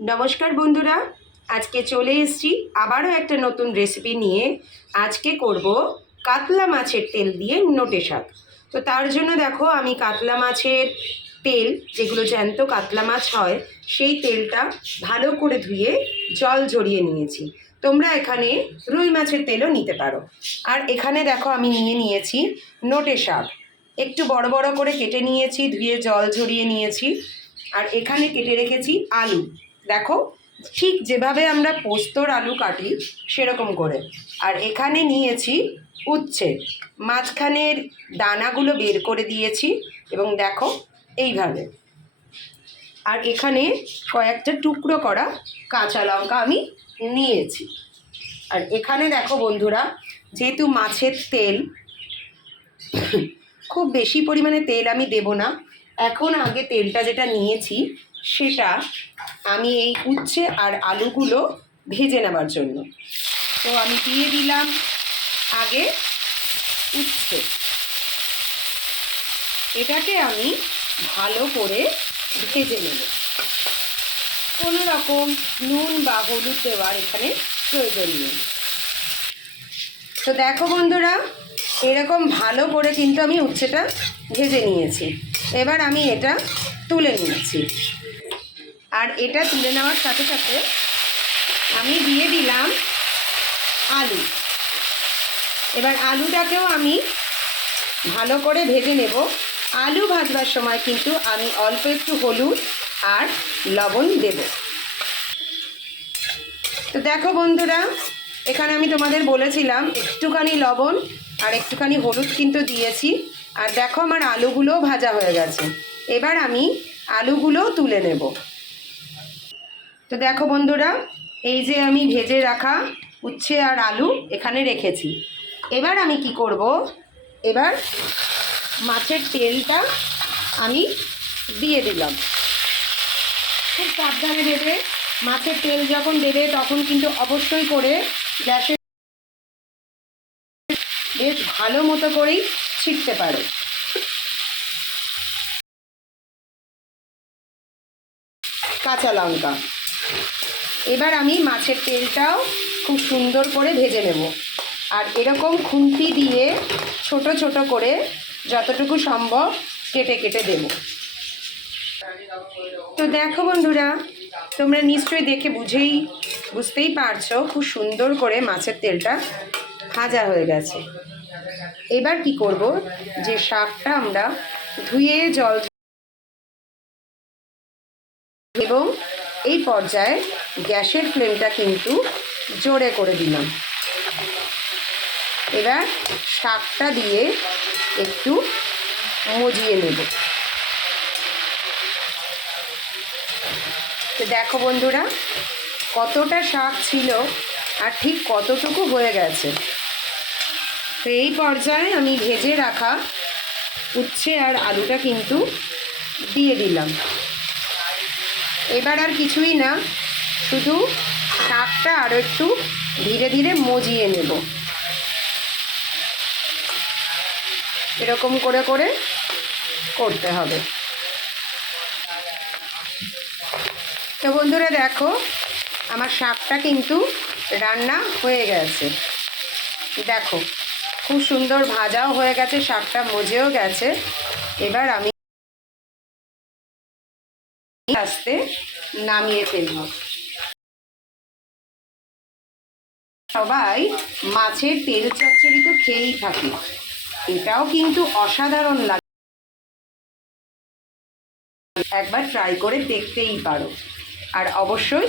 নমস্কার বন্ধুরা, আজকে চলে এসেছি আবারও একটা নতুন রেসিপি নিয়ে। আজকে করব কাতলা মাছের তেল দিয়ে নোটে শাক। তো তার জন্য দেখো, আমি কাতলা মাছের তেল, যেগুলো জ্যান্ত কাতলা মাছ হয়, সেই তেলটা ভালো করে ধুয়ে জল ঝরিয়ে নিয়েছি। তোমরা এখানে রুই মাছের তেলও নিতে পারো। আর এখানে দেখো, আমি নিয়েছি নোটে শাক। একটু বড় বড় করে কেটে নিয়েছি, ধুয়ে জল ঝরিয়ে নিয়েছি। আর এখানে কেটে রেখেছি আলু। দেখো, ঠিক যেভাবে আমরা পোস্তর আলু কাটি সেরকম করে। আর এখানে নিয়েছি উচ্ছে, মাঝখানের দানাগুলো বের করে দিয়েছি এবং দেখো এইভাবে। আর এখানে কয়েকটা টুকরো করা কাঁচা লঙ্কা আমি নিয়েছি। আর এখানে দেখো বন্ধুরা, যেহেতু মাছের তেল, খুব বেশি পরিমাণে তেল আমি দেব না। এখন আগে তেলটা যেটা নিয়েছি সেটা আমি এই উচ্ছে আর আলুগুলো ভেজে নেবার জন্য। তো আমি দিয়ে দিলাম আগে উচ্ছে। এটাকে আমি ভালো করে ভেজে নেব। কোনো রকম নুন বা হলুদ দেওয়ার এখানে প্রয়োজন নেই। তো দেখো বন্ধুরা, এরকম ভালো করে কিন্তু আমি উচ্ছেটা ভেজে নিয়েছি। এবার আমি এটা তুলে নিয়েছি। আর এটা তুলে নেওয়ার সাথে সাথে আমি দিয়ে দিলাম আলু। এবার আলুটাকেও আমি ভালো করে ভেজে নেব। আলু ভাজবার সময় কিন্তু আমি অল্প একটু হলুদ আর লবণ দেব। তো দেখো বন্ধুরা, এখানে আমি তোমাদের বলেছিলাম একটুখানি লবণ আর একটুখানি হলুদ কিন্তু দিয়েছি। আর দেখো, আমার আলুগুলোও ভাজা হয়ে গেছে। এবার আমি আলুগুলোও তুলে নেব। তো দেখো বন্ধুরা, এই যে আমি ভেজে রাখা উচ্ছে আর আলু এখানে রেখেছি। এবার আমি কি করব, এবার মাছের তেলটা আমি দিয়ে দিলাম। খুব সাবধানে দেবে। মাছের তেল যখন দেবে তখন কিন্তু অবশ্যই করে গ্যাসে বেশ ভালো মতো করেই ছিটতে পারে। কাঁচা লঙ্কা। এবার আমি মাছের তেলটাও খুব সুন্দর করে ভেজে নেব। আর এরকম খুন্তি দিয়ে ছোট ছোট করে যতটুকু সম্ভব কেটে কেটে দেব। তো দেখো বন্ধুরা, তোমরা নিশ্চয়ই দেখে বুঝতেই পারছো খুব সুন্দর করে মাছের তেলটা ভাজা হয়ে গেছে। এবার কি করব, যে শাকটা আমরা ধুয়ে জল এবং এই পর্যায়ে গ্যাসের ফ্লেমটা কিন্তু জোরে করে দিলাম। এবার শাকটা দিয়ে একটু মজিয়ে নেব। তো দেখো বন্ধুরা, কতটা শাক ছিল আর ঠিক কতটুকু হয়ে গেছে। তো এই পর্যায়ে আমি ভেজে রাখা উচ্ছে আর আলুটা কিন্তু দিয়ে দিলাম। এবার আর কিছুই না, শুধু শাকটা আরও একটু ধীরে ধীরে মজিয়ে নেব। এরকম করে করে করতে হবে। তো বন্ধুরা দেখো, আমার শাকটা কিন্তু রান্না হয়ে গেছে। দেখো, খুব সুন্দর ভাজাও হয়ে গেছে, শাকটা মজেও গেছে। এবার আমি আস্তে নামিয়ে ফেলব। সবাই মাছের তেল চচ্চড়ি তো খেয়েই থাকে, এটাও কিন্তু অসাধারণ লাগে। একবার ট্রাই করে দেখতেই পারো। আর অবশ্যই